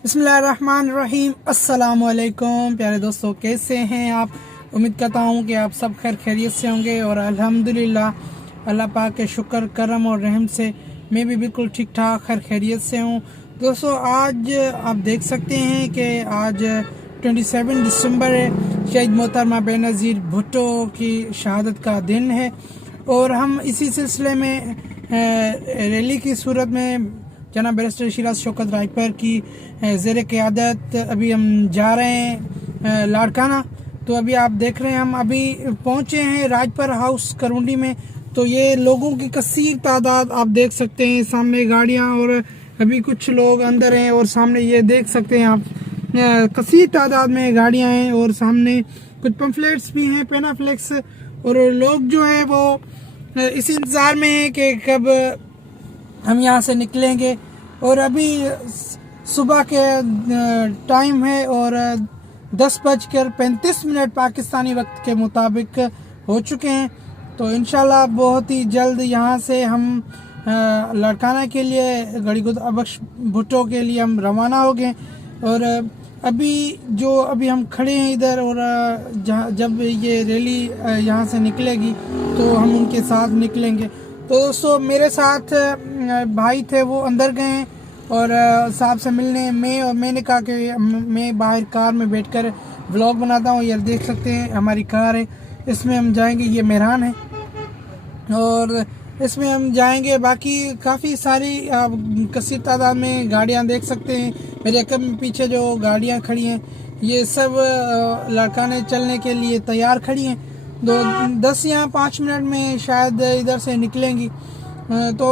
बिस्मिल्लाहिर्रहमानिर्रहीम। अस्सलाम वालेकुम प्यारे दोस्तों, कैसे हैं आप? उम्मीद करता हूँ कि आप सब खैर खैरियत से होंगे और अल्हम्दुलिल्लाह अल्लाह पाक के शुक्र करम और रहम से मैं भी बिल्कुल ठीक ठाक खैर खैरियत से हूँ। दोस्तों, आज आप देख सकते हैं कि आज 27 दिसंबर है। शहीद मोहतरमा बेनज़ीर भुट्टो की शहादत का दिन है और हम इसी सिलसिले में रैली की सूरत में जनाब बैरिस्टर शिराज शौकत रायपर की ज़ेर क़यादत अभी हम जा रहे हैं लाड़काना। तो अभी आप देख रहे हैं, हम अभी पहुंचे हैं राजपर हाउस करुंडी में। तो ये लोगों की कसीर तादाद आप देख सकते हैं, सामने गाड़ियां और अभी कुछ लोग अंदर हैं और सामने ये देख सकते हैं आप कसीर तादाद में गाड़ियां हैं और सामने कुछ पम्फलेट्स भी हैं, पेनाफ्लेक्स। और लोग जो है वो इस इंतज़ार में है कि कब हम यहाँ से निकलेंगे। और अभी सुबह के टाइम है और 10:35 पाकिस्तानी वक्त के मुताबिक हो चुके हैं। तो इंशाल्लाह बहुत ही जल्द यहाँ से हम लाड़काना के लिए गढ़ी अबख्श भुट्टो के लिए हम रवाना हो गए। और अभी हम खड़े हैं इधर और जब ये रैली यहाँ से निकलेगी तो हम उनके साथ निकलेंगे। तो दोस्तों, मेरे साथ भाई थे, वो अंदर गए हैं और साहब से मिलने मैंने कहा कि मैं बाहर कार में बैठकर व्लॉग बनाता हूँ। ये देख सकते हैं हमारी कार है, इसमें हम जाएंगे। ये मेहरान है और इसमें हम जाएंगे। बाकी काफ़ी सारी कसीर तादाद में गाड़ियाँ देख सकते हैं। मेरे कम पीछे जो गाड़ियाँ खड़ी हैं ये सब लाड़काने चलने के लिए तैयार खड़ी हैं। 10 या 5 मिनट में शायद इधर से निकलेंगी। तो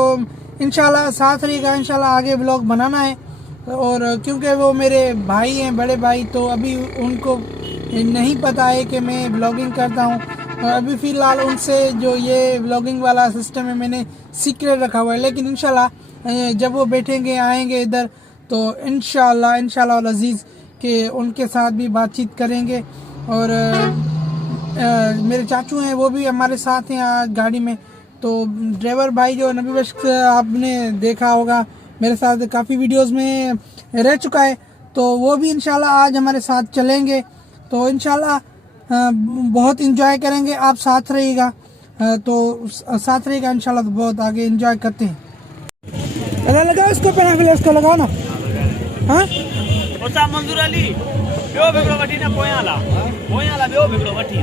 इंशाल्लाह साथ रहिएगा, इंशाल्लाह आगे ब्लॉग बनाना है। और क्योंकि वो मेरे भाई हैं, बड़े भाई, तो अभी उनको नहीं पता है कि मैं ब्लॉगिंग करता हूँ। और अभी फ़िलहाल उनसे जो ये ब्लॉगिंग वाला सिस्टम है मैंने सीक्रेट रखा हुआ है। लेकिन इंशाल्लाह जब वो बैठेंगे आएंगे इधर तो इंशाल्लाह अज़ीज़ के उनके साथ भी बातचीत करेंगे। और मेरे चाचू हैं, वो भी हमारे साथ हैं आज गाड़ी में। तो ड्राइवर भाई जो नबी बख्श आपने देखा होगा, मेरे साथ काफ़ी वीडियोस में रह चुका है, तो वो भी इंशाल्लाह आज हमारे साथ चलेंगे। तो इंशाल्लाह बहुत इंजॉय करेंगे। आप साथ रहिएगा, तो साथ रहिएगा इंशाल्लाह, तो बहुत आगे इंजॉय करते हैं। लगाओ इसको, पेनाफ्लेक्स को लगाओ ना। हाँ मंजूर अली बियो बिगड़ो वठी ना पोयाला बियो बिगड़ो वठी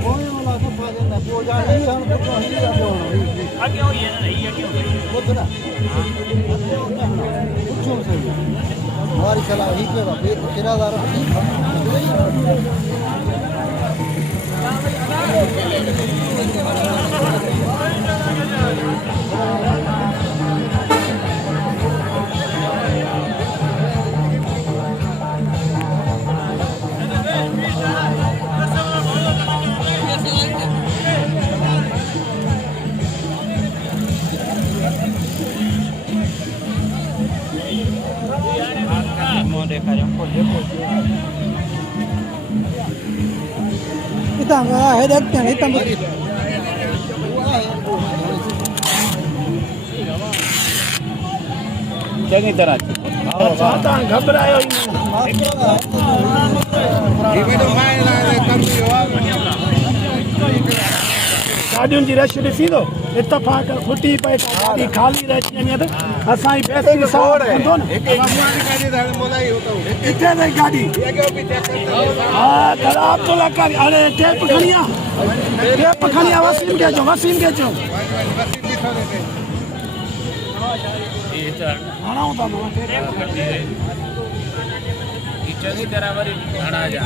आगे हो ये नहीं आगे हो बुधरा पूछो से हमारी सलाह ही पे किराएदार देखा जाओ है देखते हैं चंगी तरह घबरायो गाड़ियुनि जी रश ॾिसी थो, इतफ़ाक़ खुटी पए गाड़ी खाली रही वञे त असांजी बेइज़ती सां कंदो न। किथे अथई गाॾी? हा दादा अब्दुल्ला कारी। अरे टेप खणी आ, वसीम खे चओ हणाऊं था चङी तरह वरी हणा जा।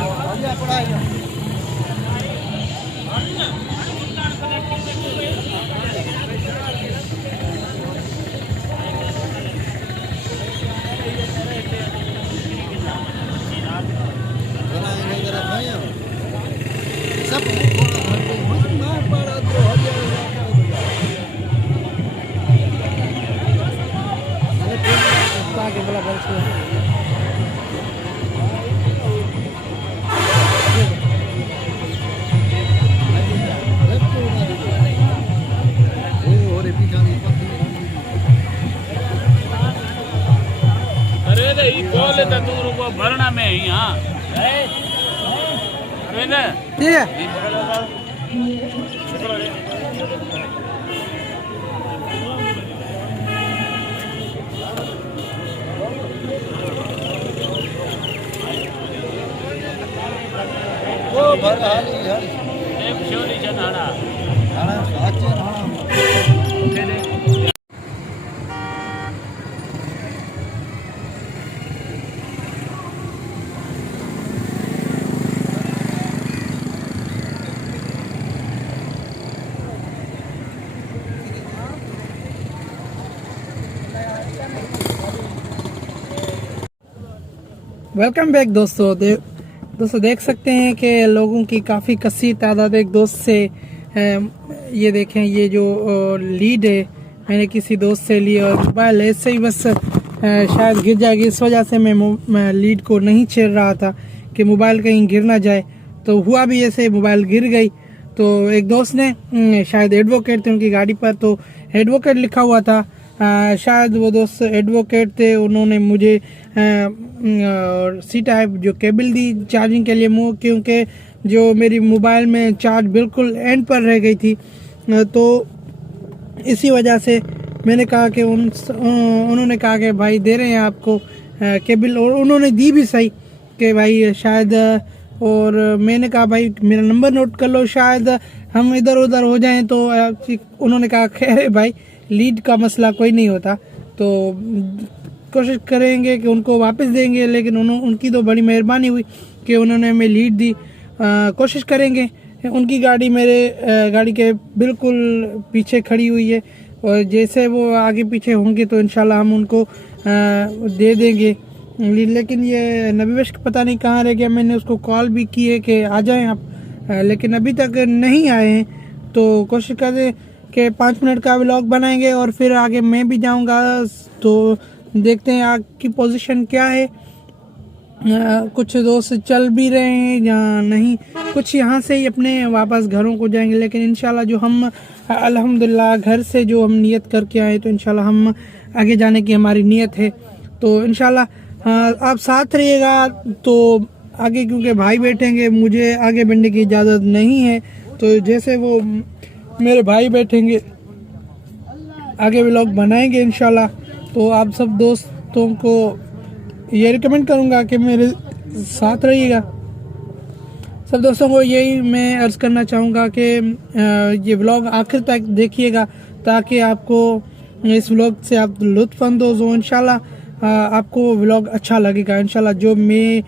भरना में यहाँ ठीक है। वो भर हाली हर एक शोरी चनाड़ा खाना साचे खाना वेलकम बैक दोस्तों। दोस्तों देख सकते हैं कि लोगों की काफ़ी कसीर तादाद एक दोस्त से ये देखें, ये जो लीड है मैंने किसी दोस्त से ली और मोबाइल ऐसे ही बस शायद गिर जाएगी। इस वजह से मैं लीड को नहीं छेड़ रहा था कि मोबाइल कहीं गिर ना जाए। तो हुआ भी ऐसे, मोबाइल गिर गई। तो एक दोस्त ने शायद एडवोकेट थे उनकी गाड़ी पर, तो एडवोकेट लिखा हुआ था। शायद वो दोस्त एडवोकेट थे, उन्होंने मुझे सी टाइप जो केबल दी चार्जिंग के लिए मुँह, क्योंकि जो मेरी मोबाइल में चार्ज बिल्कुल एंड पर रह गई थी। तो इसी वजह से मैंने कहा कि उन्होंने कहा कि भाई दे रहे हैं आपको केबल, और उन्होंने दी भी सही कि भाई शायद, और मैंने कहा भाई मेरा नंबर नोट कर लो, शायद हम इधर उधर हो जाएं। तो उन्होंने कहा खैर भाई लीड का मसला कोई नहीं होता, तो कोशिश करेंगे कि उनको वापस देंगे। लेकिन उनकी तो बड़ी मेहरबानी हुई कि उन्होंने हमें लीड दी। कोशिश करेंगे, उनकी गाड़ी मेरे गाड़ी के बिल्कुल पीछे खड़ी हुई है, और जैसे वो आगे पीछे होंगे तो इंशाल्लाह हम उनको दे देंगे लीड। लेकिन ये नबीवश पता नहीं कहाँ रह गया। मैंने उसको कॉल भी की है कि आ जाएं आप, लेकिन अभी तक नहीं आए हैं। तो कोशिश करें कि 5 मिनट का व्लॉग बनाएंगे और फिर आगे मैं भी जाऊंगा। तो देखते हैं आग की पोजीशन क्या है। कुछ दोस्त चल भी रहे हैं या नहीं, कुछ यहाँ से ही अपने वापस घरों को जाएंगे। लेकिन इंशाल्लाह जो हम अल्हम्दुलिल्लाह घर से जो हम नियत करके आए, तो इंशाल्लाह हम आगे जाने की हमारी नियत है। तो इंशाल्लाह आप साथ रहिएगा। तो आगे क्योंकि भाई बैठेंगे, मुझे आगे बढ़ने की इजाज़त नहीं है। तो जैसे वो मेरे भाई बैठेंगे आगे व्लॉग बनाएंगे इंशाल्लाह। तो आप सब दोस्तों को ये रिकमेंड करूँगा कि मेरे साथ रहिएगा। सब दोस्तों को यही मैं अर्ज़ करना चाहूँगा कि ये व्लॉग आखिर तक देखिएगा, ताकि आपको इस व्लॉग से आप लुत्फ़अंदोज़ हो। इंशाल्लाह आपको व्लॉग अच्छा लगेगा इंशाल्लाह, जो मैं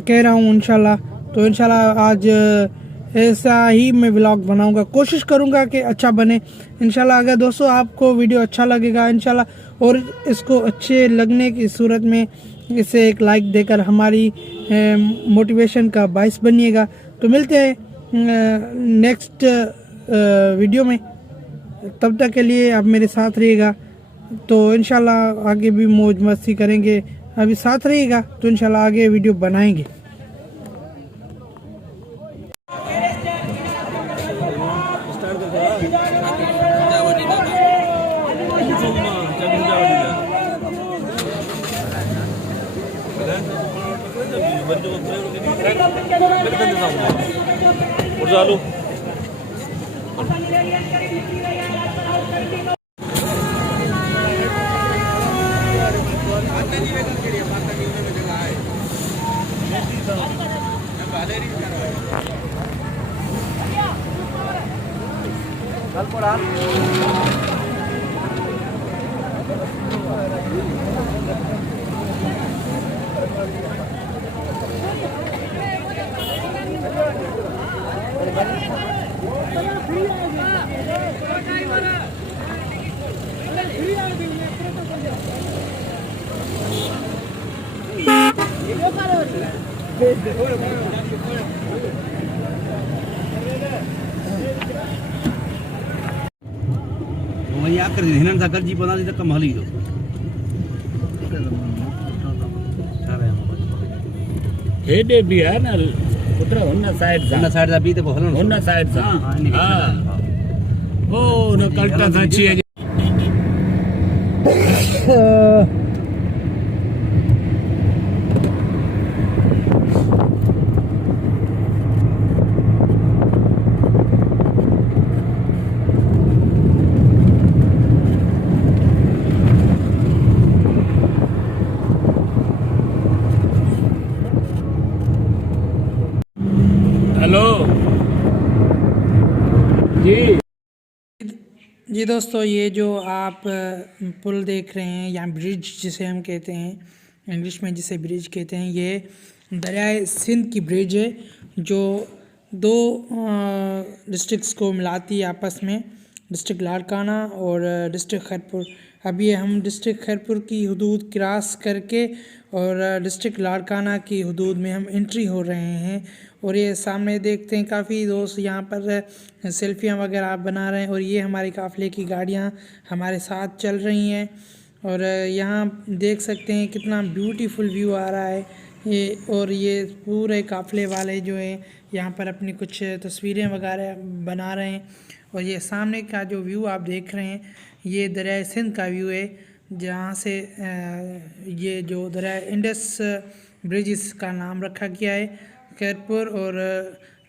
कह रहा हूँ इंशाल्लाह। तो इंशाल्लाह आज ऐसा ही मैं व्लॉग बनाऊंगा, कोशिश करूंगा कि अच्छा बने इंशाल्लाह। अगर दोस्तों आपको वीडियो अच्छा लगेगा इंशाल्लाह, और इसको अच्छे लगने की सूरत में इसे एक लाइक देकर हमारी मोटिवेशन का बाइस बनिएगा। तो मिलते हैं नेक्स्ट वीडियो में, तब तक के लिए आप मेरे साथ रहिएगा। तो इंशाल्लाह आगे भी मौज मस्ती करेंगे, अभी साथ रहिएगा तो इंशाल्लाह आगे वीडियो बनाएंगे। चालू वही आ कर हिनन सा कर जी बना दी तो कम हली दो हेडे भी है ना पुत्र होना साइड दा बी तो हलन होना साइड सा हां ओ न कल्टा साची है हेलो जी जी दोस्तों, ये जो आप पुल देख रहे हैं या ब्रिज जिसे हम कहते हैं, इंग्लिश में जिसे ब्रिज कहते हैं, ये दरियाए सिंध की ब्रिज है जो दो डिस्ट्रिक्ट्स को मिलाती है आपस में, डिस्ट्रिक्ट लाड़काना और डिस्ट्रिक्ट खैरपुर। अब ये हम डिस्ट्रिक्ट खैरपुर की हदूद क्रॉस करके और डिस्ट्रिक्ट लाड़काना की हदूद में हम एंट्री हो रहे हैं। और ये सामने देखते हैं काफ़ी दोस्त यहाँ पर सेल्फियाँ वगैरह बना रहे हैं। और ये हमारे काफ़िले की गाड़ियाँ हमारे साथ चल रही हैं और यहाँ देख सकते हैं कितना ब्यूटीफुल व्यू आ रहा है ये। और ये पूरे काफ़िले वाले जो है यहाँ पर अपनी कुछ तस्वीरें वगैरह बना रहे हैं। और ये सामने का जो व्यू आप देख रहे हैं ये दरिया सिंध का व्यू है, जहाँ से ये जो दरिया इंडस ब्रिज इसका नाम रखा गया है। खैरपुर और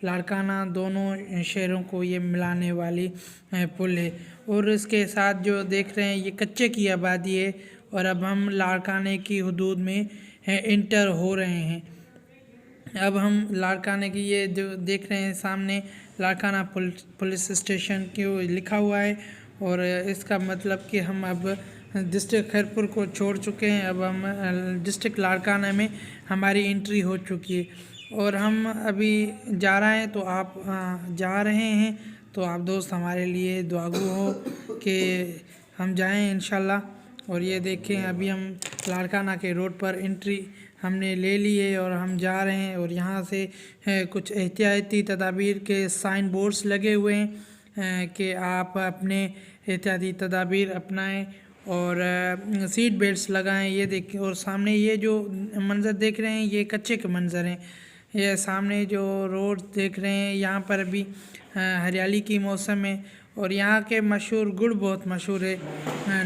लाड़काना दोनों शहरों को ये मिलाने वाली पुल है। और इसके साथ जो देख रहे हैं ये कच्चे की आबादी है और अब हम लाड़काने की हदूद में इंटर हो रहे हैं। अब हम लाड़काने की ये जो देख रहे हैं सामने लाड़काना पुलिस स्टेशन क्यों लिखा हुआ है। और इसका मतलब कि हम अब डिस्ट्रिक्ट खैरपुर को छोड़ चुके हैं, अब हम डिस्ट्रिक्ट लाड़काना में हमारी एंट्री हो चुकी है। और हम अभी जा रहे हैं, तो आप जा रहे हैं तो आप दोस्त हमारे लिए दुआगो हो कि हम जाएं इंशाल्लाह। और ये देखें अभी हम लाड़काना के रोड पर एंट्री हमने ले ली है और हम जा रहे हैं। और यहाँ से कुछ एहतियाती तदाबीर के साइन बोर्ड्स लगे हुए हैं कि आप अपने एहतियाती तदाबीर अपनाएं और सीट बेल्ट्स लगाएं। ये देखें, और सामने ये जो मंज़र देख रहे हैं ये कच्चे के मंज़र हैं। ये सामने जो रोड देख रहे हैं यहाँ पर अभी हरियाली की मौसम है। और यहाँ के मशहूर गुड़ बहुत मशहूर है,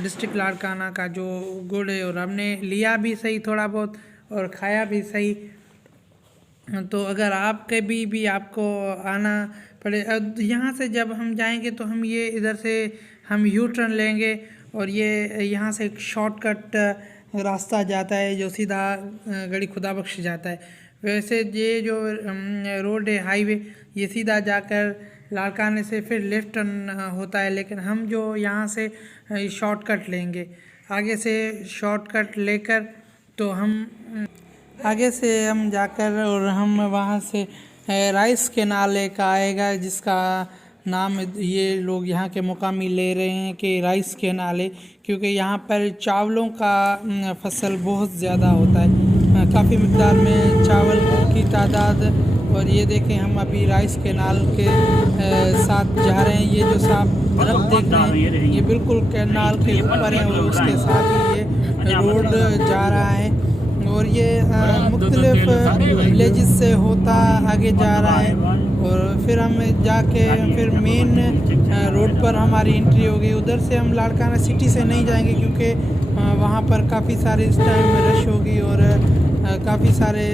डिस्ट्रिक्ट लाड़काना का जो गुड़ है। और हमने लिया भी सही थोड़ा बहुत और खाया भी सही। तो अगर आप कभी भी आपको आना पड़े, यहाँ से जब हम जाएंगे तो हम ये इधर से हम यू टर्न लेंगे और ये यहाँ से एक शॉर्टकट रास्ता जाता है जो सीधा गड़ी खुदाबख्श जाता है। वैसे ये जो रोड है हाईवे ये सीधा जाकर लाड़काने से फिर लेफ़्ट टर्न होता है, लेकिन हम जो यहाँ से शॉर्टकट लेंगे, आगे से शॉर्टकट लेकर तो हम आगे से हम जाकर और हम वहाँ से राइस कैनाल एक आएगा जिसका नाम ये लोग यहाँ के मुकामी ले रहे हैं कि राइस कैनाल है, क्योंकि यहाँ पर चावलों का फसल बहुत ज़्यादा होता है, काफ़ी मिक़दार में चावल की तादाद। और ये देखें हम अभी राइस कैनाल के साथ जा रहे हैं। ये जो साफ दरख्त देख रहे हैं ये बिल्कुल कैनाल के ऊपर है और उसके साथ ही ये रोड जा रहा है। और ये मुख्तलिफ विलेजेस से होता आगे जा रहा है और फिर हम जाके फिर मेन रोड पर हमारी एंट्री होगी। उधर से हम लाड़काना सिटी से नहीं जाएंगे क्योंकि वहाँ पर काफ़ी सारे इस टाइम में रश होगी और काफ़ी सारे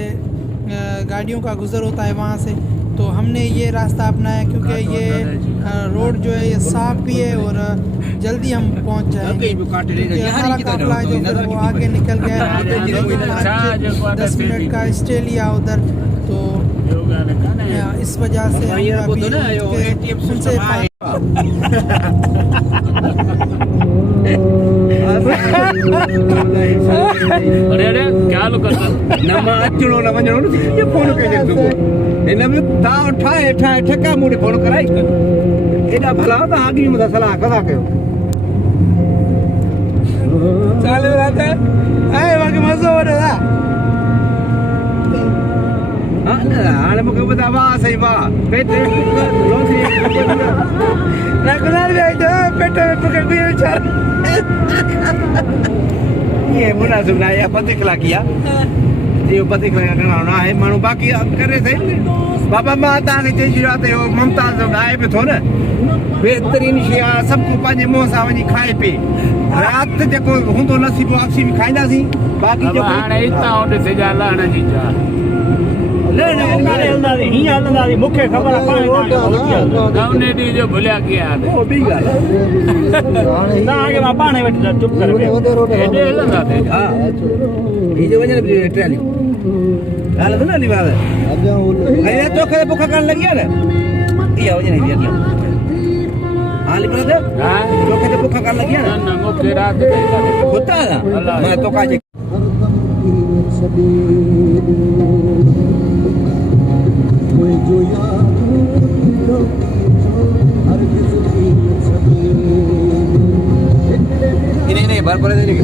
गाड़ियों का गुज़र होता है वहाँ से। तो हमने ये रास्ता अपनाया क्योंकि ये रोड जो है ये साफ़ भी है और जल्दी हम पहुँच जाएंगे। हमारा काफ़िला जो फिर वो आगे निकल गया है, 10 मिनट का स्टे लिया उधर, तो इस वजह से हम अभी उनसे अरे क्या लो करता नम अचणो न वञणो न कीअं फोन कजे सुबुह हिन में तव्हां ठाहे ठाहे ठका मूंखे फोन कराई एॾा भला तव्हां अॻी मूंखां सलाह कंदा कयो चालू रहता ऐं मूंखे मज़ो वठंदा हा न हाणे मूंखे ॿुधा वाह साईं वाह पेट न गुनार पेट में मूंखे बि वीचार ये मुनासिब ना है पति खिला किया ये पति खिला करना है मानो बाकी करे सही बाबा माता के चई रात हो मुमताज गाय पे थो न बेहतरीन शिया सब को पाजे मुंह सा वनी खाए पे रात जको हुंदो नसीब वापसी में खाइंदा सी बाकी जो हाणे इता ओडे से जा लाना जी जा ले ना ही हलंदा सी मुखे खबर गाउने दी जो भुलिया किया ओ बी गाल ना आगे मां पाणे वठ चुप करे एडे हलंदा थे हां ये जो वजन ट्रेन हाल सुना ली बात अब यहाँ वो अरे तो करे भूखा करने लगी है ना ये वजह नहीं दिया क्या हाल पर हां तो करे भूखा करने लगी है ना ना ना मुझे रात में होता है ना मैं तो काजे कोई जो याद हो नहीं बार पर देने के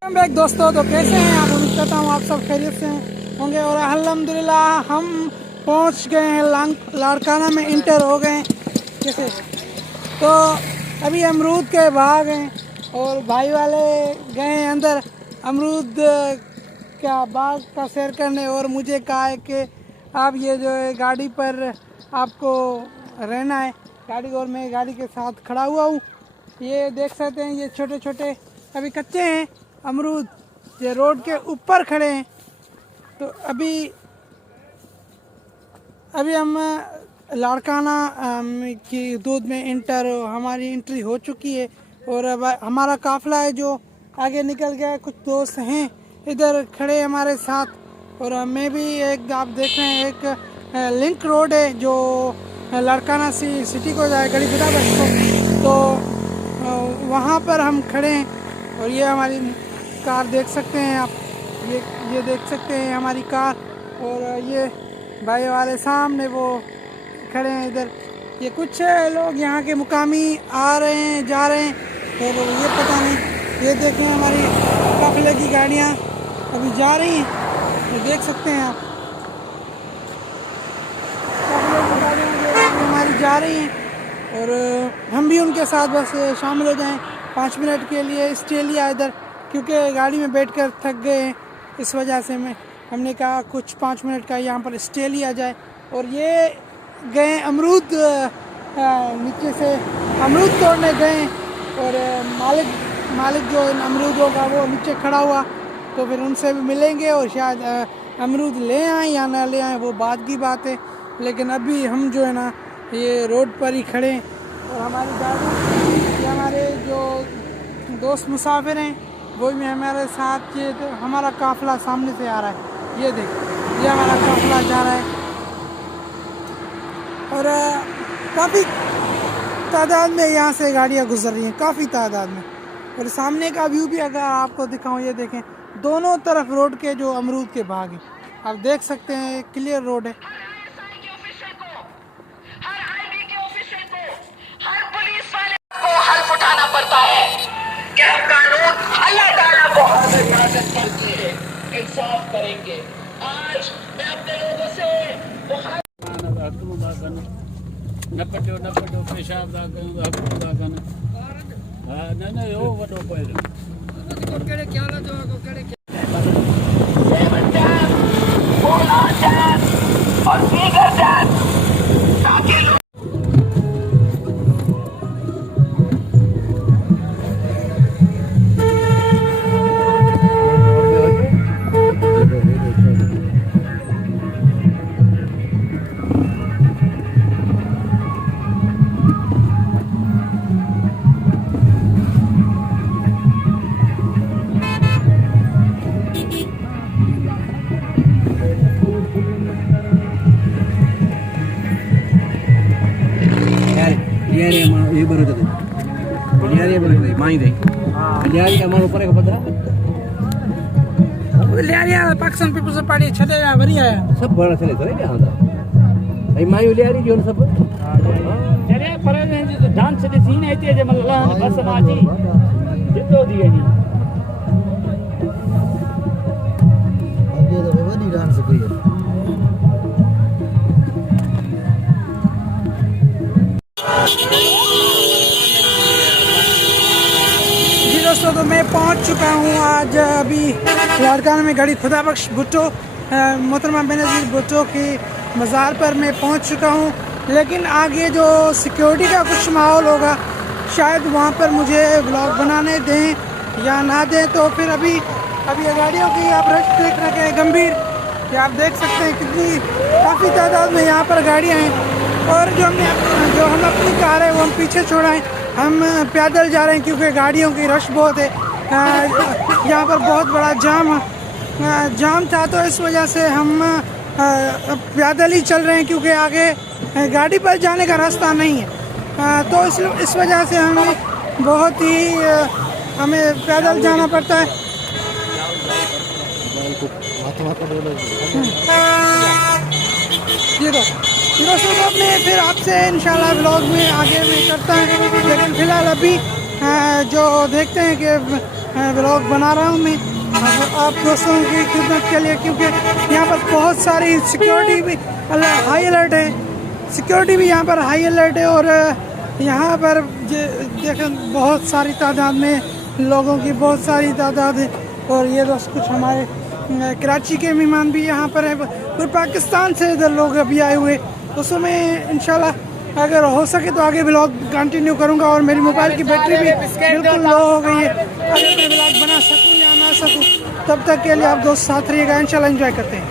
मैं बैक दोस्तों, तो कैसे हैं आप? उम्मीद करता हूँ आप सब खैरियत से होंगे। और अल्हम्दुलिल्लाह हम पहुँच गए हैं लाड़काना में, इंटर हो गए कैसे। तो अभी अमरूद के बाग हैं और भाई वाले गए हैं अंदर अमरूद क्या बाग का सैर करने, और मुझे कहा है कि आप ये जो है गाड़ी पर आपको रहना है गाड़ी, और मैं गाड़ी के साथ खड़ा हुआ हूँ। ये देख सकते हैं, ये छोटे छोटे अभी कच्चे हैं अमरूद, ये रोड के ऊपर खड़े हैं। तो अभी हम लाड़काना की दूध में इंटर, हमारी एंट्री हो चुकी है और अब हमारा काफ़िला है जो आगे निकल गया है। कुछ दोस्त हैं इधर खड़े हमारे साथ, और मैं भी एक, आप देख रहे हैं एक लिंक रोड है जो लाड़काना सिटी को जाए गड़ी गुदाबख्श को, तो वहाँ पर हम खड़े हैं। और ये हमारी कार देख सकते हैं आप, ये देख सकते हैं हमारी कार, और ये भाई वाले सामने वो खड़े हैं इधर। ये कुछ लोग यहाँ के मुकामी आ रहे हैं जा रहे हैं, तो ये पता नहीं। ये देखें हमारी काफिले की गाड़ियाँ अभी जा रही हैं, ये देख सकते हैं आप, काफिले की गाड़ियाँ जो हमारी जा रही हैं, और हम भी उनके साथ बस शामिल हो जाएं 5 मिनट के लिए। स्टे लिया इधर क्योंकि गाड़ी में बैठकर थक गए हैं, इस वजह से हमने कहा कुछ 5 मिनट का यहाँ पर स्टे लिया जाए। और ये गए अमरूद, नीचे से अमरूद तोड़ने गए, और मालिक जो इन अमरूदों का वो नीचे खड़ा हुआ, तो फिर उनसे भी मिलेंगे और शायद अमरूद ले आएँ या ना ले आएँ वो बात की बात है। लेकिन अभी हम जो है ना ये रोड पर ही खड़े हैं, और हमारी गाड़ी, ये हमारे जो दोस्त मुसाफिर हैं वो भी हमारे साथ, ये तो हमारा काफ़िला सामने से आ रहा है, ये देख, ये हमारा काफ़िला जा रहा है। और काफ़ी तादाद में यहाँ से गाड़ियाँ गुजर रही हैं, काफ़ी तादाद में। और सामने का व्यू भी अगर आपको दिखाऊँ, ये देखें दोनों तरफ रोड के जो अमरूद के बाग हैं, आप देख सकते हैं, क्लियर रोड है। पड़ता है कि हम कानून अल्लाह ताला को हासिल करके इंसाफ करेंगे। आज मैं अपने लोगों से न पटो पेशाब दा कन हक दा कन हां न ओ वडो पहिरो केड़े ख्याल जो को केड़े और दीगर जात ताकि ये बरोबर लियारी बरोबर माई दे लियारी का मारो ऊपर का पत्रा लियारी पाकिस्तान पीपल्स पार्टी छले बढ़िया है, सब बड़ा चले तो नहीं आता आई माई लियारी जो सब चले पर डांस दे सीन है ते जे मतलब बस माजी जितो दी है जी अब ये तो वही डांस कोई है। जी दोस्तों, तो मैं पहुंच चुका हूं आज अभी लाड़काना में गड़ी खुदाबख्श भुट्टो, मोहतरमा बेनज़ीर भुट्टो की मज़ार पर मैं पहुंच चुका हूं। लेकिन आगे जो सिक्योरिटी का कुछ माहौल होगा, शायद वहां पर मुझे व्लॉग बनाने दें या ना दें। तो फिर अभी ये गाड़ियों की आप रश देख रहे हैं गंभीर, कि आप देख सकते हैं कितनी काफ़ी तादाद में यहाँ पर गाड़ियाँ हैं। और जो हम अपनी कार है वो हम पीछे छोड़ाएं, हम पैदल जा रहे हैं क्योंकि गाड़ियों की रश बहुत है। यहाँ पर बहुत बड़ा जाम था, तो इस वजह से हम पैदल ही चल रहे हैं, क्योंकि आगे गाड़ी पर जाने का रास्ता नहीं है। तो इस वजह से हमें बहुत ही हमें पैदल जाना पड़ता है। ये दोस्तों मैं फिर आपसे इंशाल्लाह व्लॉग में आगे में करता है, लेकिन फ़िलहाल अभी जो देखते हैं कि व्लॉग बना रहा हूँ मैं आप दोस्तों की खिदमत के लिए, क्योंकि यहाँ पर बहुत सारी सिक्योरिटी भी हाई अलर्ट है, सिक्योरिटी भी यहाँ पर हाई अलर्ट है। और यहाँ पर देखें बहुत सारी तादाद में लोगों की बहुत सारी तादाद है। और ये दोस्त कुछ हमारे कराची के मेहमान भी यहाँ पर है, फिर पाकिस्तान से इधर लोग अभी आए हुए। दोस्तों मैं इंशाल्लाह अगर हो सके तो आगे ब्लॉग कंटिन्यू करूँगा। और मेरी मोबाइल की बैटरी भी बिल्कुल लो हो गई है, अगर मैं ब्लॉग बना सकूँ या ना सकूँ, तब तक के लिए आप दोस्त साथ रहिएगा, इंशाल्लाह एंजॉय करते हैं।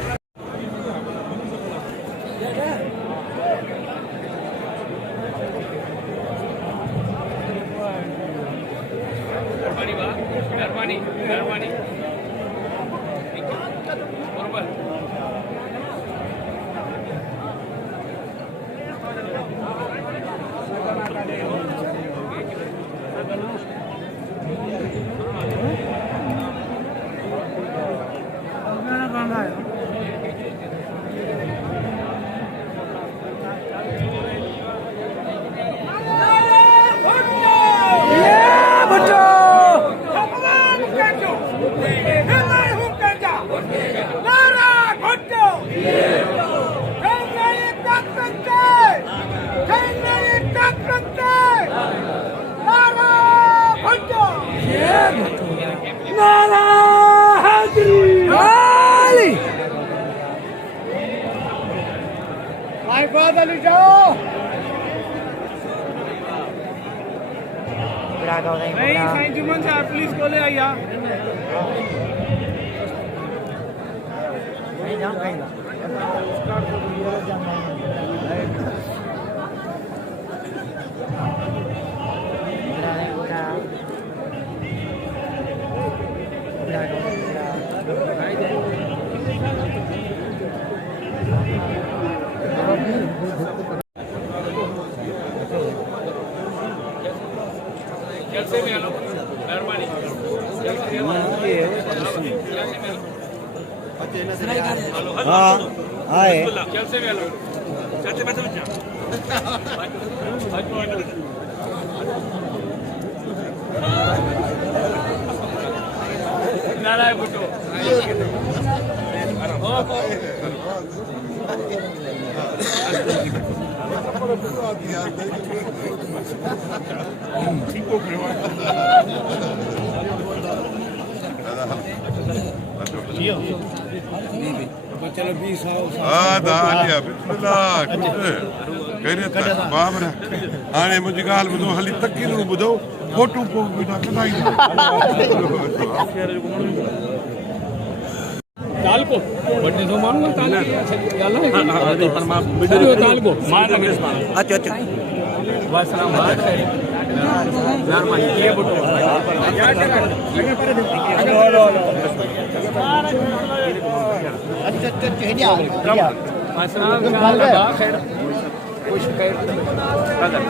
जुम्मन साहब पुलिस को ले आइया। हाँ आए नारायण भुट्टो चलो 20 दालिया बिस्मिल्लाह करे त बाबरा हाणे मुंहिंजी ॻाल्हि ॿुधो हली तकीर ॿुधो फोटू पोइ बिना कढाईंदा ताल को बड़े जो मानू ताल की गाला है पर मां वीडियो ताल को मां अच्छा अच्छा वासलाम यार मां ये बोलो अच्छा हेडिया वासलाम खैर खुश खैर अगर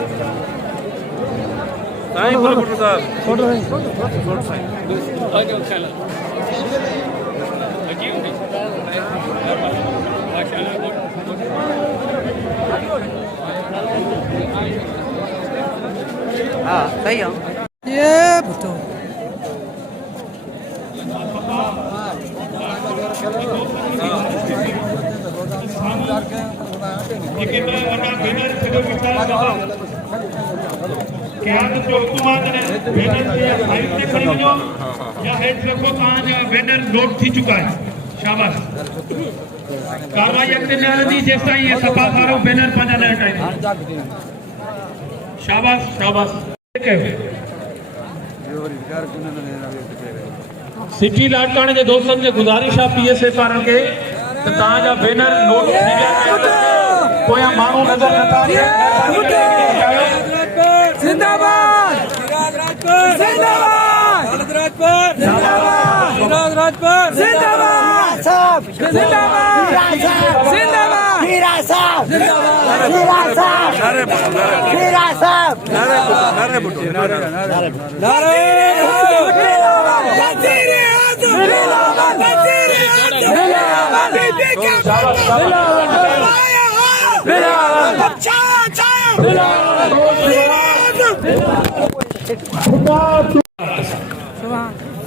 साईं फोटो साहब फोटो साईं आगे चला हाँ सही है ये भुट्टो बैनर लोड थी चुका है शाबाश कार्रवाई अॻिते न हलंदी जेसि ताईं इहे सफ़ा वारो बैनर पंहिंजा न हटाईंदा शाबाश शाबाश सिटी लाडकाणे जे दोस्तनि खे गुज़ारिश आहे PSF वारनि खे त तव्हांजा बैनर लोड थी विया पोयां माण्हू नज़र नथा जिंदाबाद जिंदाबाद राजपूत जिंदाबाद साहब जिंदाबाद जिंदाबाद हीरा साहब जिंदाबाद हीरा साहब हीरा साहब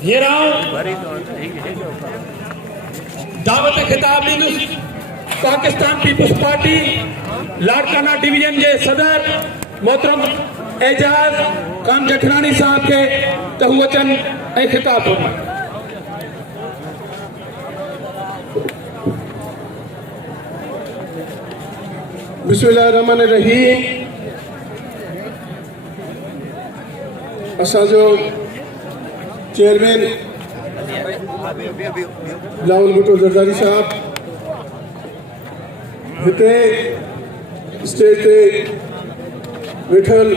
ये रहा दावत खिताब ॾींदुसि Pakistan peoples party Larkana division जे सदर मोहतरम एजाज खान जठरानी साहब के त हू अचनि ऐं खिताब फरमाइनि। बिस्मिल्लाहिर्रहमानिर्रहीम। असांजो चेयरमैन बिलावल भुट्टो ज़रदारी साहब हिते स्टेज ते वेठल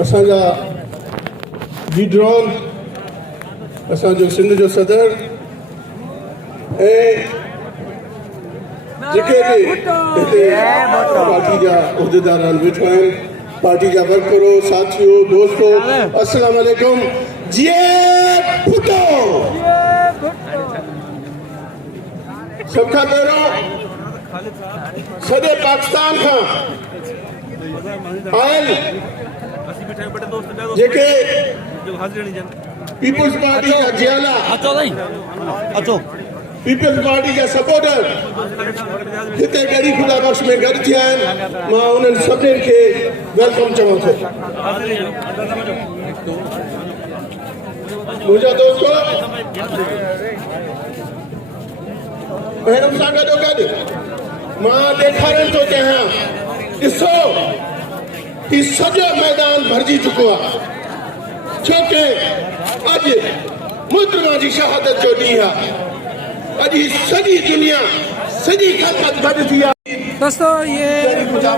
असांजा लीडरॉन असांजो सिंध जो सदर ऐं जेके बि हिते पार्टी जा उहिदेदार वेठा आहिनि, पार्टी जा वर्करो साथियों दोस्तों अस्सलाम वालेकुम। भुट्टो सब खां पहिरियों सॼे पाकिस्तान खां आयल जेके पीपल्स पार्टी जा जियाला पीपल्स पार्टी जा सपोर्टर हिते गड़ी खुदा बख्श में गॾु थिया आहिनि, मां उन्हनि सभिनीनि खे वेलकम चवां थो। मुंहिंजा दोस्तो पहिरों सां गॾोगॾु मां ॾेखारण थो चाहियां, ॾिसो ही सॼो मैदान भरिजी चुको आहे, छोकी अॼु मुहतरमा जी शहादत जो ॾींहुं आहे। अॼु सॼी दुनिया सॼी ख़लक़त गॾु थी आहे। दोस्तों ये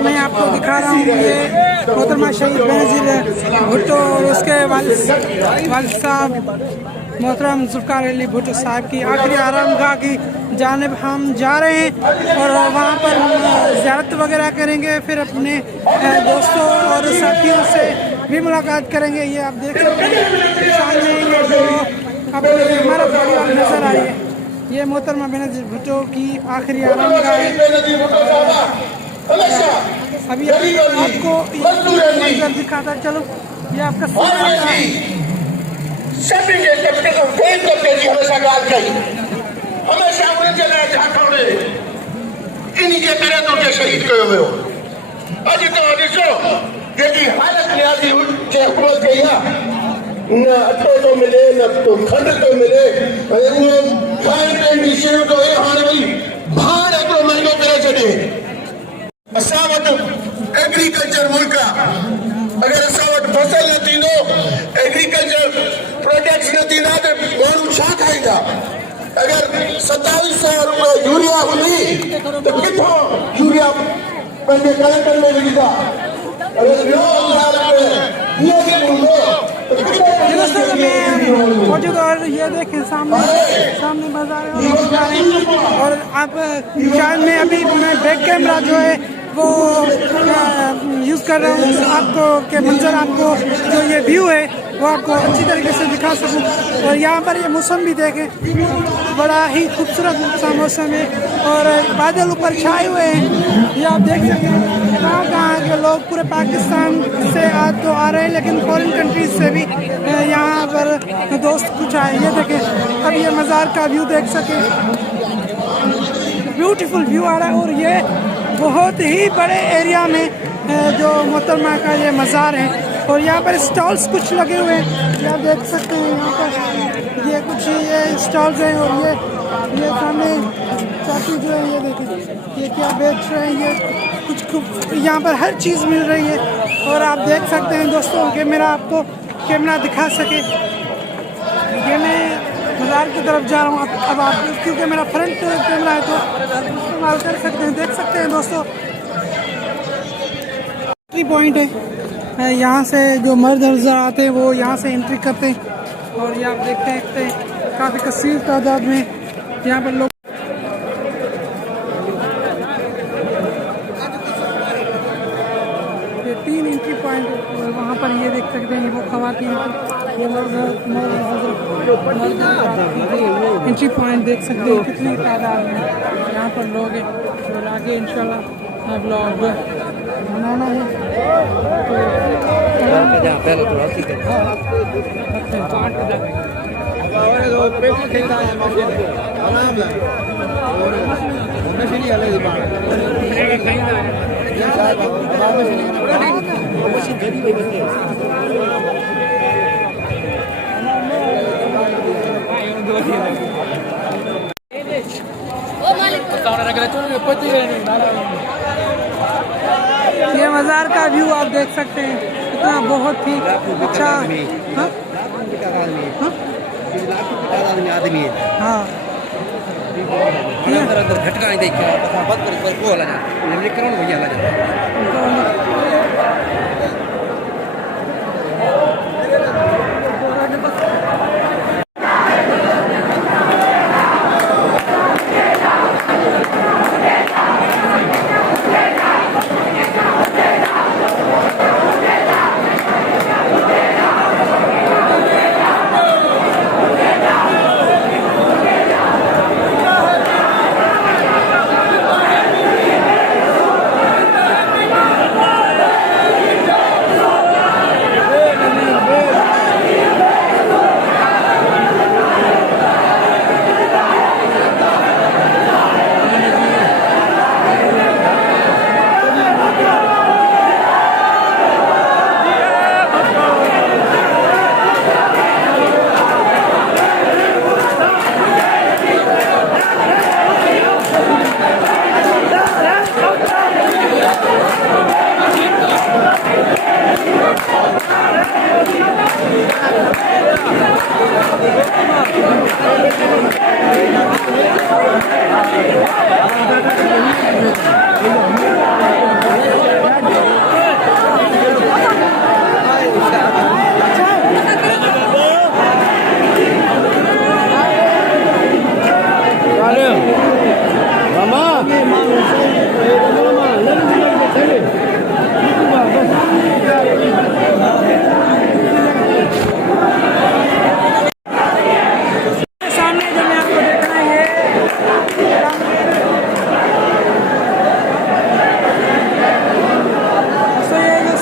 मैं आपको दिखा रहा हूँ, ये मोहतरमा शहीद बेनज़ीर भुट्टो और उसके वालिद साहब मोहतरम जुल्फ़िकार अली भुट्टो साहब की आखिरी आरामगाह की जानिब हम जा रहे हैं और वहाँ पर हम ज़ियारत वगैरह करेंगे, फिर अपने दोस्तों और साथियों से भी मुलाकात करेंगे। ये आप देख सकते हैं सामने ये जो आपको हमारा परिवार नजर आ रही है, ये मोहतरमा बेनज़ीर भुट्टो की आखिरी आरामगाह है। अभी आपको मंजर दिखाता चलो, ये आपका सभी जे तबके को कोई तबके जी हमेशा गाल कई, हमेशा उन्हें जे लाइ झाकौड़े इन्हीं जे करे तो के शहीद कयो वियो। अॼु तव्हां ॾिसो जेकी हालत न्याज़ी जे हुकूमत कई आहे, न अटो तो मिले न तो खंड तो मिले, ऐं उहो खाइण पीअण जी शयूं तो हाणे वरी भाण एतिरो महांगो करे छॾे। असां वटि एग्रीकल्चर मुल्क आहे, अगरि असां वटि फसल न थींदो, एग्रीकल्चर प्रोडक्ट्स न थींदा त माण्हू छा खाईंदा? अगर 2700 रुपए यूरिया हुई तो किथों यूरिया पंहिंजे कलेक्टर में विझंदा? अगर 9,000 रुपए ये भी बोलो मौजूद। और ये देखें सामने बाजार और आप शायद में अभी मैं बैक कैमरा जो है वो यूज़ कर रहा हूँ आपको के मंजर आपको जो ये व्यू है वो आपको अच्छी तरीके से दिखा सकूँ। और यहाँ पर ये मौसम भी देखें, बड़ा ही खूबसूरत सा मौसम है और बादल ऊपर छाए हुए हैं। ये आप देख सकते हैं कहाँ के लोग पूरे पाकिस्तान से आज तो आ रहे हैं, लेकिन फॉरेन कंट्रीज से भी यहाँ पर दोस्त कुछ आए। ये देखें, अब ये मज़ार का व्यू देख सकें, ब्यूटीफुल व्यू आ रहा है। और ये बहुत ही बड़े एरिया में जो मोहतरमा का ये मज़ार है और यहाँ पर स्टॉल्स कुछ लगे हुए हैं, ये आप देख सकते हैं। यहाँ पर ये कुछ ये स्टॉल्स हैं और ये सामने चाची जो है ये देखें ये क्या बेच रहे हैं, ये कुछ यहाँ पर हर चीज़ मिल रही है। और आप देख सकते हैं दोस्तों कि मेरा आपको कैमरा दिखा सके, ये मैं बाजार की तरफ जा रहा हूँ। अब आप क्योंकि मेरा फ्रंट कैमरा है तो इस्तेमाल कर सकते हैं। देख सकते हैं दोस्तों पॉइंट है यहाँ से जो मर्द हज़रात आते हैं वो यहाँ से एंट्री करते हैं और ये आप देखते हैं काफ़ी कसीर तादाद में यहाँ पर लोग। ये 3 एंट्री पॉइंट वहाँ पर ये देख सकते हैं, वो खवातीन ये एंट्री पॉइंट देख सकते हैं कितनी तादाद में यहाँ पर लोग हैं। और आगे इंशाल्लाह ब्लॉग बनाना है ये मज़ार का व्यू आप देख सकते हैं, इतना बहुत ही अच्छा। हाँ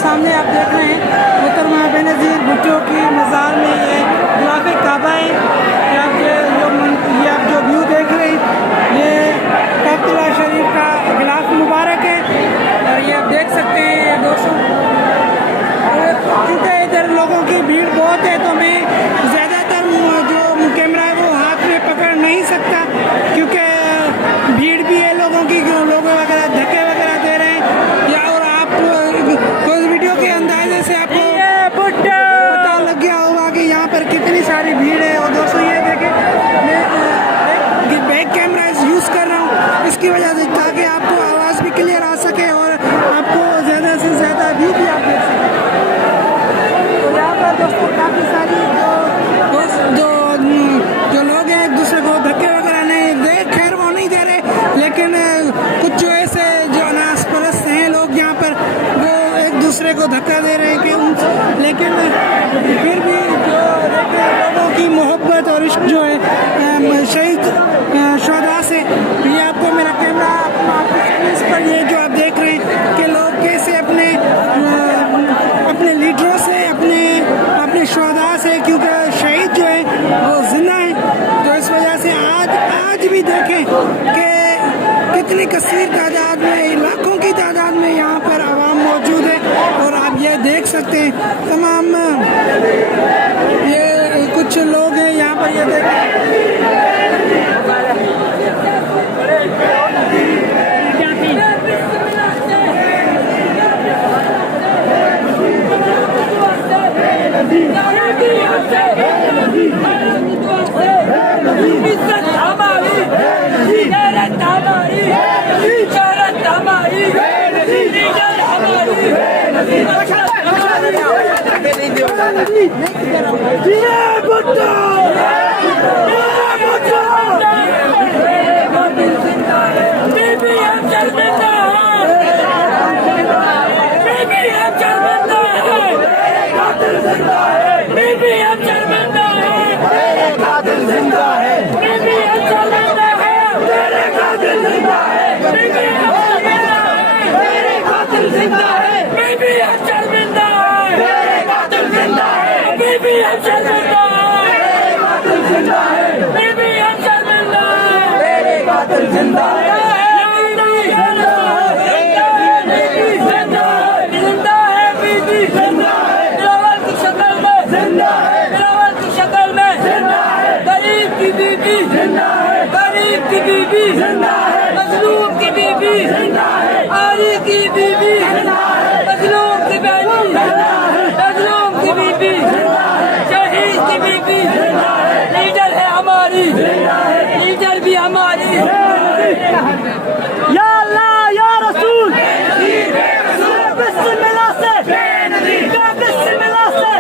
सामने आप देख रहे हैं मोहतरमा बेनज़ीर भुट्टो की मज़ार में ये गिलाफ़े काबा है। ये आप जो व्यू देख रहे हैं ये तख्तुल्लाह शरीफ का गिलाफ मुबारक है और ये आप देख सकते हैं दोस्तों। क्योंकि इधर लोगों की भीड़ बहुत है तो मैं ज़्यादातर जो कैमरा है वो हाथ में पकड़ नहीं सकता क्योंकि भीड़ भी है लोगों की, लोग वगैरह धक्के वगैरह दे रहे हैं या और आप तो वीडियो के अंदाजे से आपको पता लग गया होगा कि यहाँ पर कितनी सारी भीड़ है। और दोस्तों ये देखें मैं बैक कैमरा यूज़ कर रहा हूँ इसकी वजह से ताकि आपको आवाज़ भी क्लियर आ सके और आपको ज़्यादा से ज़्यादा व्यू भी आप देख सकें। तो यहाँ पर दोस्तों काफ़ी सारी जो लोग हैं एक दूसरे को धक्के वगैरह नहीं दे, खैर वो नहीं दे रहे, लेकिन कुछ जो ऐसे जो अनास परस्त हैं लोग यहाँ पर वो एक दूसरे को धक्का दे रहे हैं कि लेकिन फिर भी जो लोगों की मोहब्बत और इश्क जो है शहीद शुहदा से, ये आपको मेरा कैमरा इस पर ये जो आप देख रहे हैं कि लोग कैसे अपने लीडरों से अपने शुहदा से, क्योंकि शहीद जो है वो जिंदा है, तो इस वजह से आज भी देखें कि कितनी कसीर तादाद में, लाखों की तादाद में यहाँ पर आवाम मौजूद है। और आप ये देख सकते हैं तमाम ये कुछ लोग हैं यहाँ पर, ये देखें लीडर भी हमारी या अल्लाह या रसूल बिस्मिल्लाह से बिस्मिल्लाह से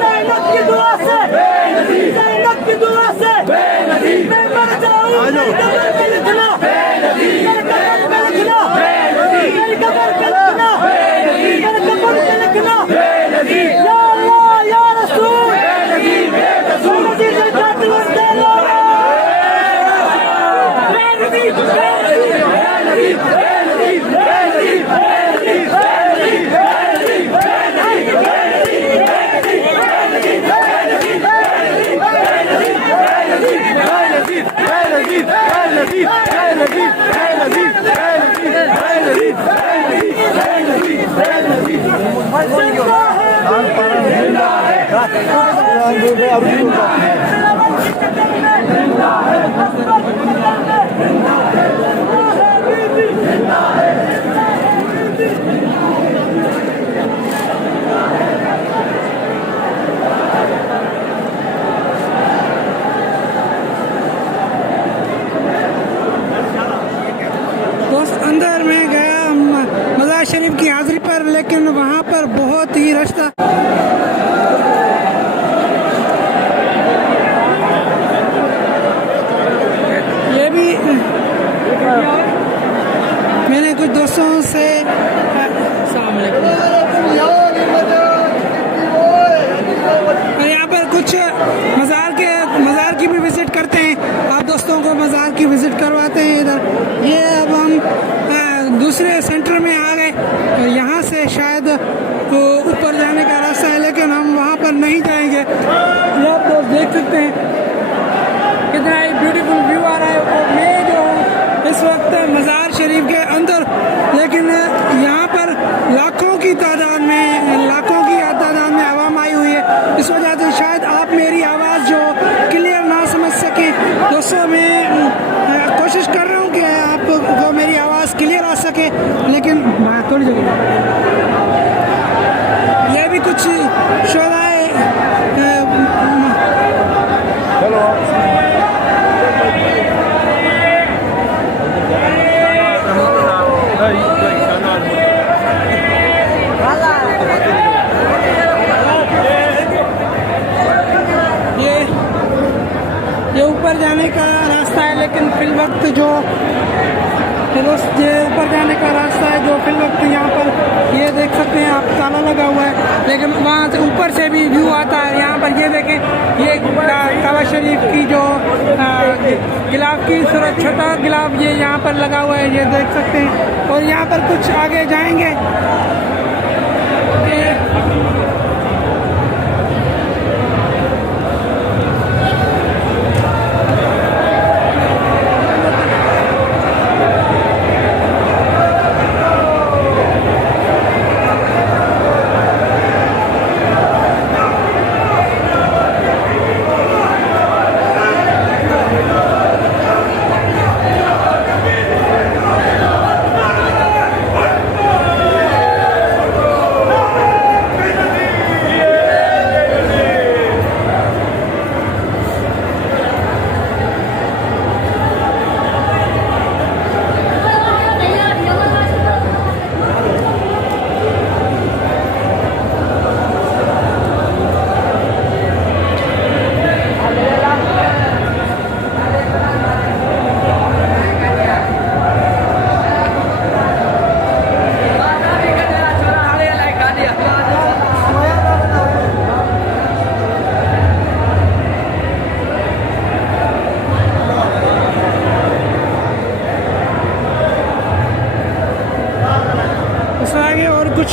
ज़ैनब की दुआ से ज़ैनब की दुआ से मैं मर जाऊं मेरी कब्र पे लिखना मेरी कब्र पे लिखना मेरी कब्र पे लिखना या अल्लाह या रसूल अंदर में गया मज़ार शरीफ की हाजिरी पर, लेकिन वहाँ पर बहुत ही रश था। ये भी मैंने कुछ दोस्तों से यहाँ पर कुछ मज़ार की भी विजिट करते हैं। आप दोस्तों को मज़ार की विजिट करवाते हैं इधर। ये अब हम दूसरे सेंटर में आ गए। यहाँ से शायद तो ऊपर जाने का रास्ता है, लेकिन हम वहाँ पर नहीं जाएंगे। ये आप दोस्त देख सकते हैं कितना ही ब्यूटीफुल व्यू आ रहा है। और मैं जो हूँ इस वक्त मज़ार शरीफ के अंदर, लेकिन यहाँ पर लाखों की तादाद में आवाम आई हुई है। इस वजह से शायद आप मेरी आवाज़ जो क्लियर ना समझ सके। दोस्तों मैं कोशिश कर रहा हूँ कि आपको मेरी आवाज़ क्लियर आ सके, लेकिन थोड़ी जगह ये भी कुछ शोधाए ये ऊपर जाने का रास्ता है, लेकिन फिल वक्त जो ऊपर जाने का रास्ता है जो फिल वक्त यहाँ पर ये देख सकते हैं आप, ताला लगा हुआ है, लेकिन वहाँ से ऊपर से भी व्यू आता है। यहाँ पर ये देखें, ये काबा शरीफ की जो गिलाफ की सूरत, छोटा गिलाफ ये यहाँ पर लगा हुआ है, ये देख सकते हैं। और यहाँ पर कुछ आगे जाएंगे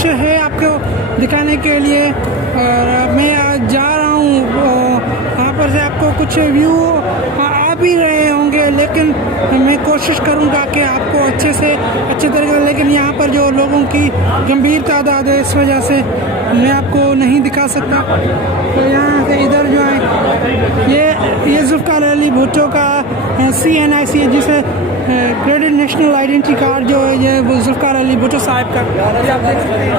कुछ है आपको दिखाने के लिए। और मैं आज जा रहा हूँ, यहाँ पर से आपको कुछ व्यू आ भी रहे होंगे, लेकिन मैं कोशिश करूँगा कि आपको अच्छे तरीके से, लेकिन यहाँ पर जो लोगों की गंभीर तादाद है इस वजह से मैं आपको नहीं दिखा सकता। तो यहाँ से इधर जो है ये जुल्फ़िकार अली भुट्टो का CNIC जिसे क्रेडिट नेशनल आइडेंटिटी कार्ड जो है ये जुल्फ़िकार अली भुट्टो साहब का, ये आप देख सकते हैं।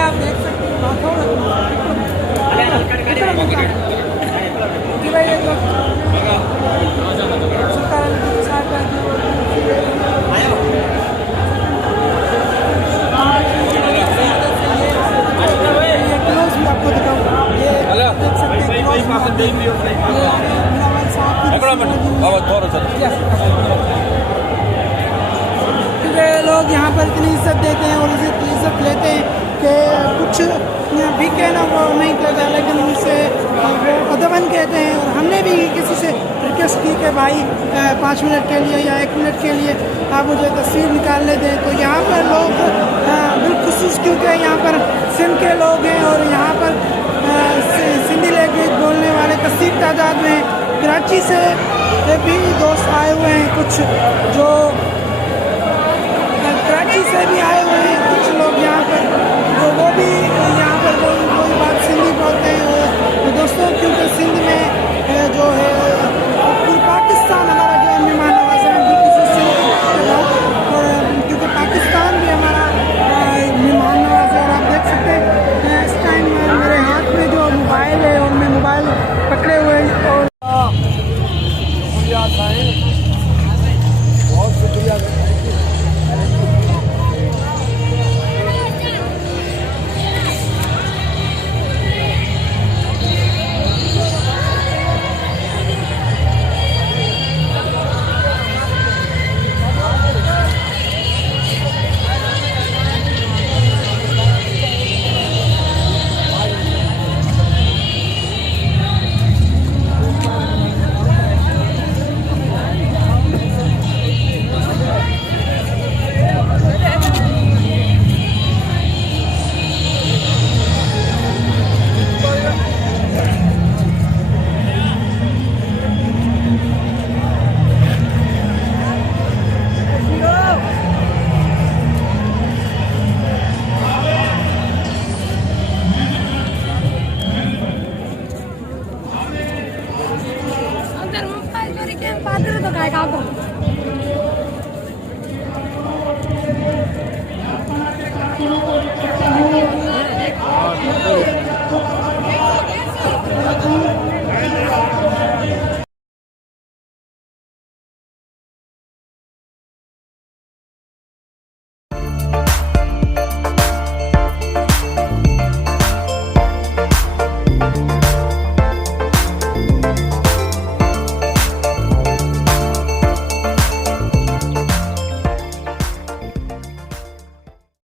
आप देख सकते हैं लोग यहाँ पर इतनी इज्जत देते हैं और इज्जत लेते हैं कि कुछ भी कहना वो नहीं कहता, लेकिन उनसे वो अदबन कहते हैं। और हमने भी किसी से रिक्वेस्ट की कि भाई 5 मिनट के लिए या 1 मिनट के लिए आप मुझे तस्वीर निकालने दें, तो यहाँ पर लोग बिलखुसूस, क्योंकि यहाँ पर सिंध के लोग हैं और यहाँ पर सिंधी लैंग्वेज बोलने वाले कसीर तादाद में, कराची से भी दोस्त आए हुए हैं, कुछ जो कराची से भी आए हुए